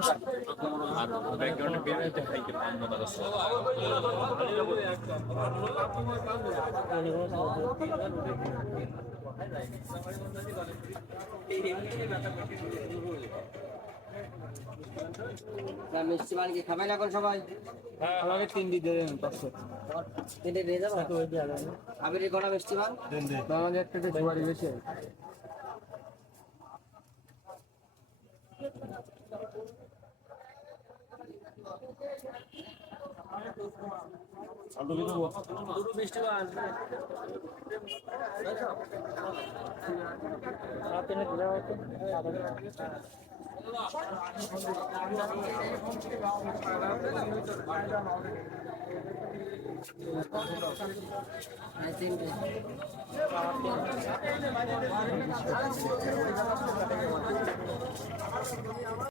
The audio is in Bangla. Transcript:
আর ব্যাকগ্রাউন্ডে বের হইতে খাইতে পান না তারা মিষ্টি পান কি খাবেন এখন সবাই? আমাকে 3 দিয়ে দেন 500 তিনটে দিয়ে যাবো আবির কটা মিষ্টি পান আমাকে একটা জোয়ারি বেশি দুটো মিষ্টি পান তিনটে